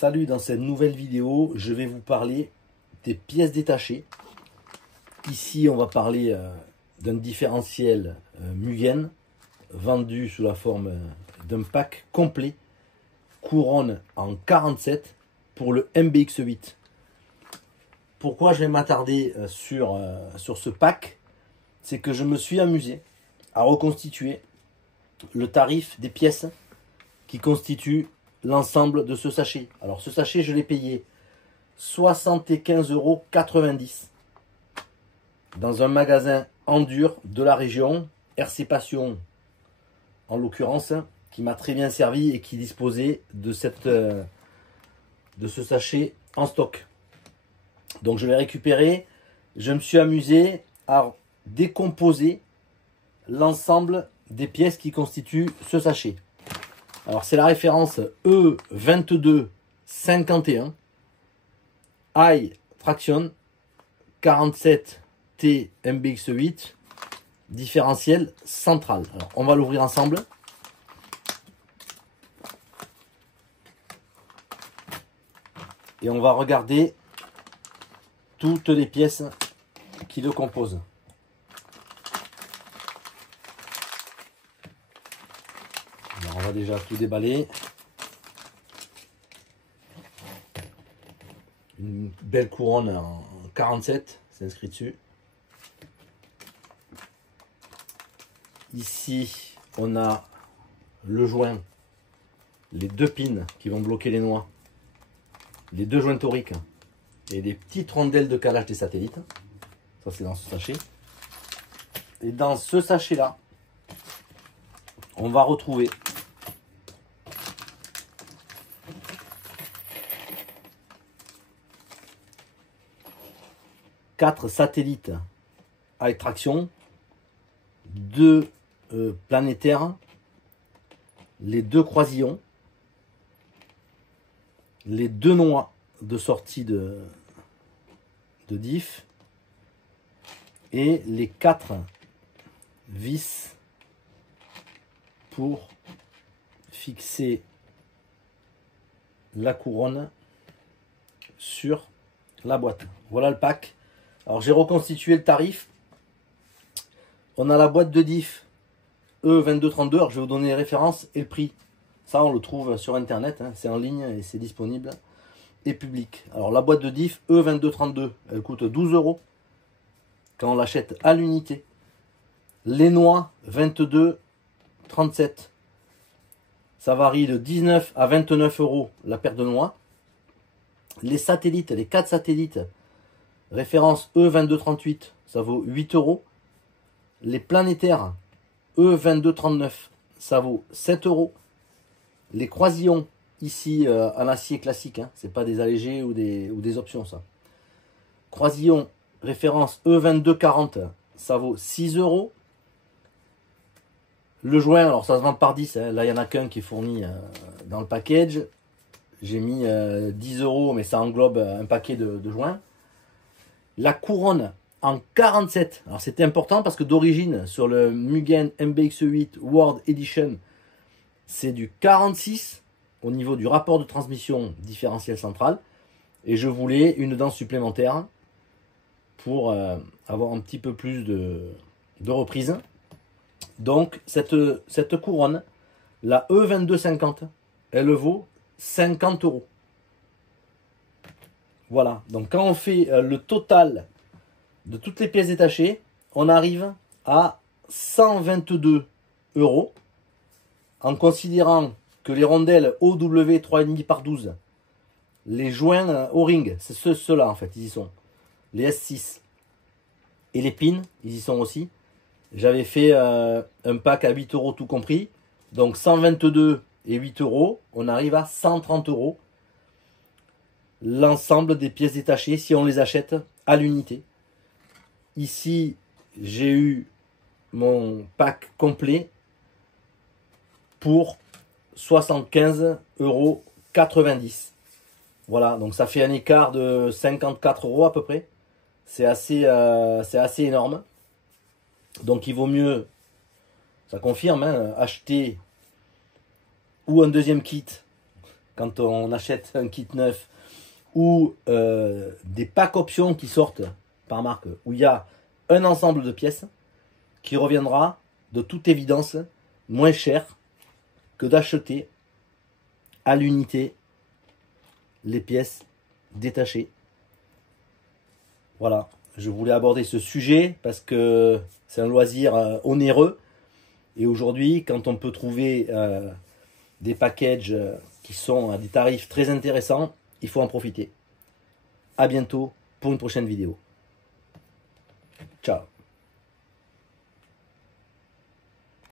Salut, dans cette nouvelle vidéo, je vais vous parler des pièces détachées. Ici, on va parler d'un différentiel Mugen vendu sous la forme d'un pack complet, couronne en 47 pour le MBX8. Pourquoi je vais m'attarder sur ce pack? C'est que je me suis amusé à reconstituer le tarif des pièces qui constituent l'ensemble de ce sachet. Alors ce sachet, je l'ai payé 75,90 € dans un magasin en dur de la région, RC Passion en l'occurrence, qui m'a très bien servi et qui disposait de ce sachet en stock. Donc je l'ai récupéré. Je me suis amusé à décomposer l'ensemble des pièces qui constituent ce sachet. Alors c'est la référence E2251 High Traction 47T MBX8 différentiel central. Alors on va l'ouvrir ensemble. Et on va regarder toutes les pièces qui le composent. Alors on va déjà tout déballer. Une belle couronne en 47, c'est inscrit dessus. Ici, on a le joint, les deux pins qui vont bloquer les noix, les deux joints toriques et des petites rondelles de calage des satellites. Ça, c'est dans ce sachet. Et dans ce sachet-là, on va retrouver quatre satellites à traction, deux planétaires, les deux croisillons, les deux noix de sortie de diff et les quatre vis pour fixer la couronne sur la boîte. Voilà le pack. Alors j'ai reconstitué le tarif. On a la boîte de diff E2232. Alors je vais vous donner les références et le prix. Ça on le trouve sur internet, hein. C'est en ligne et c'est disponible et public. Alors la boîte de diff E2232, elle coûte 12 € quand on l'achète à l'unité. Les noix 22,37. Ça varie de 19 à 29 € la paire de noix. Les satellites, les 4 satellites, référence E2238, ça vaut 8 €. Les planétaires E2239, ça vaut 7 €. Les croisillons, ici en acier classique, hein, c'est pas des allégés ou des options ça. Croisillon, référence E2240, ça vaut 6 €. Le joint, alors ça se vend par 10, hein. Là il n'y en a qu'un qui est fourni dans le package. J'ai mis 10 €, mais ça englobe un paquet de joints. La couronne en 47, alors c'était important parce que d'origine sur le Mugen MBX8 World Edition, c'est du 46 au niveau du rapport de transmission différentiel central. Et je voulais une dent supplémentaire pour avoir un petit peu plus de reprise. Donc cette couronne, la E2250, elle vaut 50 €. Voilà, donc quand on fait le total de toutes les pièces détachées, on arrive à 122 € en considérant que les rondelles OW 3,5 par 12, les joints O-ring, c'est ceux-là en fait, ils y sont, les S6 et les pins, ils y sont aussi. J'avais fait un pack à 8 € tout compris, donc 122 et 8 €, on arrive à 130 € l'ensemble des pièces détachées si on les achète à l'unité. Ici, j'ai eu mon pack complet pour 75,90 €. Voilà, donc ça fait un écart de 54 € à peu près. C'est assez énorme. Donc il vaut mieux, ça confirme, hein, acheter ou un deuxième kit quand on achète un kit neuf ou des packs options qui sortent par marque où il y a un ensemble de pièces qui reviendra de toute évidence moins cher que d'acheter à l'unité les pièces détachées. Voilà, je voulais aborder ce sujet parce que c'est un loisir onéreux. Et aujourd'hui, quand on peut trouver des packages qui sont à des tarifs très intéressants, il faut en profiter. À bientôt pour une prochaine vidéo. Ciao.